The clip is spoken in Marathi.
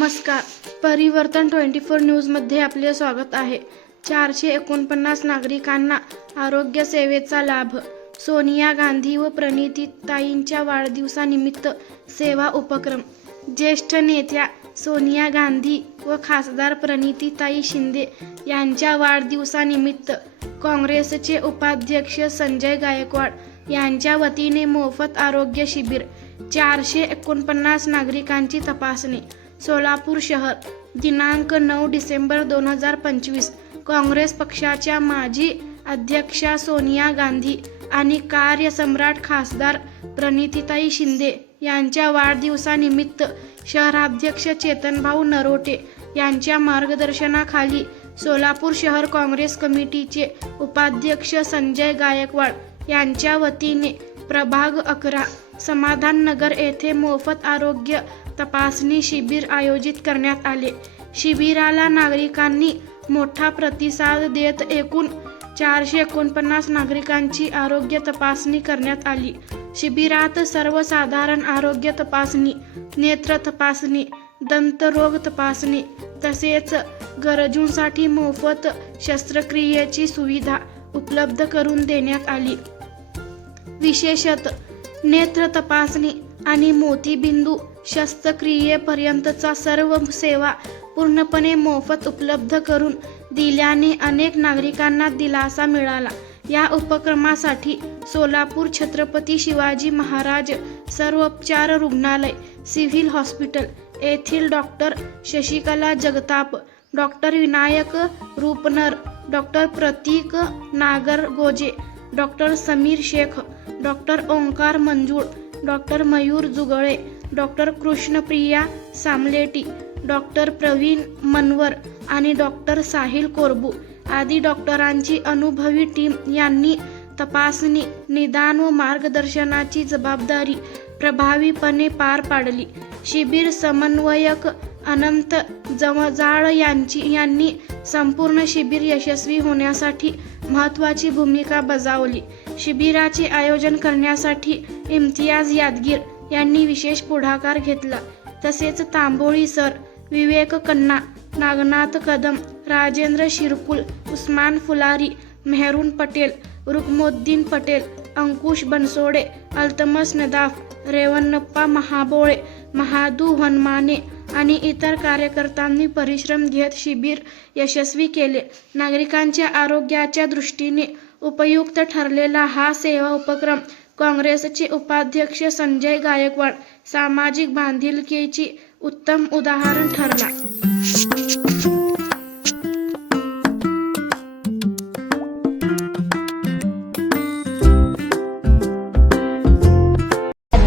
नमस्कार. परिवर्तन ट्वेंटी फोर न्यूजमध्ये आपले स्वागत आहे. चारशे एकोणपन्नास नागरिकांना आरोग्य सेवेचा लाभ. सोनिया गांधी व प्रणितीताईंच्या वाढदिवसानिमित्त सेवा उपक्रम. ज्येष्ठ नेत्या सोनिया गांधी व खासदार प्रणितीताई शिंदे यांच्या वाढदिवसानिमित्त काँग्रेसचे उपाध्यक्ष संजय गायकवाड यांच्या वतीने मोफत आरोग्य शिबिर चारशे एकोणपन्नास नागरिकांची तपासणी सोलापूर शहर. दिनांक नऊ डिसेंबर दोन हजार पंचवीस. काँग्रेस पक्षाच्या माजी अध्यक्षा सोनिया गांधी आणि कार्यसम्राट खासदार प्रणितीताई शिंदे यांच्या वाढदिवसानिमित्त शहराध्यक्ष चेतनभाऊ नरोटे यांच्या मार्गदर्शनाखाली सोलापूर शहर काँग्रेस कमिटीचे उपाध्यक्ष संजय गायकवाड यांच्या वतीने प्रभाग अकरा समाधान नगर येथे मोफत आरोग्य तपासणी शिबिर आयोजित करण्यात आले. शिबिराला नागरिकांनी मोठा प्रतिसाद देत एकूण चारशे एकोणपन्नास नागरिकांची आरोग्य तपासणी करण्यात आली. शिबिरात सर्वसाधारण आरोग्य तपासणी नेत्र तपासणी दंतरोग तपासणी तसेच गरजूंसाठी मोफत शस्त्रक्रियेची सुविधा उपलब्ध करून देण्यात आली. विशेषत नेत्र तपासणी आणि मोतीबिंदू शस्त्रक्रियेपर्यंतचा सर्व सेवा पूर्णपणे मोफत उपलब्ध करून दिल्याने अनेक नागरिकांना दिलासा मिळाला. या उपक्रमासाठी सोलापूर छत्रपती शिवाजी महाराज सर्वोपचार रुग्णालय सिव्हिल हॉस्पिटल येथील doctor Shashikala Jagtap doctor Vinayak Rupnar doctor Pratik Nagargoje doctor Sameer Shaikh doctor Omkar Manjul doctor Mayur Jugale doctor Krishnapriya Samleti doctor Pravin Manwar आणि डॉक्टर साहिल कोरबू आदी डॉक्टरांची अनुभवी टीम यांनी तपासणी निदान व मार्गदर्शनाची जबाबदारी प्रभावीपणे पार पाडली. शिबिर समन्वयक अनंत जमजाळ यांची यांनी संपूर्ण शिबिर यशस्वी होण्यासाठी महत्त्वाची भूमिका बजावली. शिबिराचे आयोजन करण्यासाठी इम्तियाज यादगीर यांनी विशेष पुढाकार घेतला. तसेच तांबोळी सर विवेक कन्ना नागनाथ कदम राजेंद्र शिरकुल उस्मान फुलारी मेहरून पटेल रुक्मोद्दीन पटेल अंकुश बनसोडे अल्तमस नदाफ रेवन्नप्पा महाबोळे महादू हनमाने आणि इतर कार्यकर्त्यांनी परिश्रम घेत शिबिर यशस्वी केले. नागरिकांच्या आरोग्याच्या दृष्टीने उपयुक्त ठरलेला हा सेवा उपक्रम काँग्रेसचे उपाध्यक्ष संजय गायकवाड सामाजिक बांधिलकीची उत्तम उदाहरण ठरला.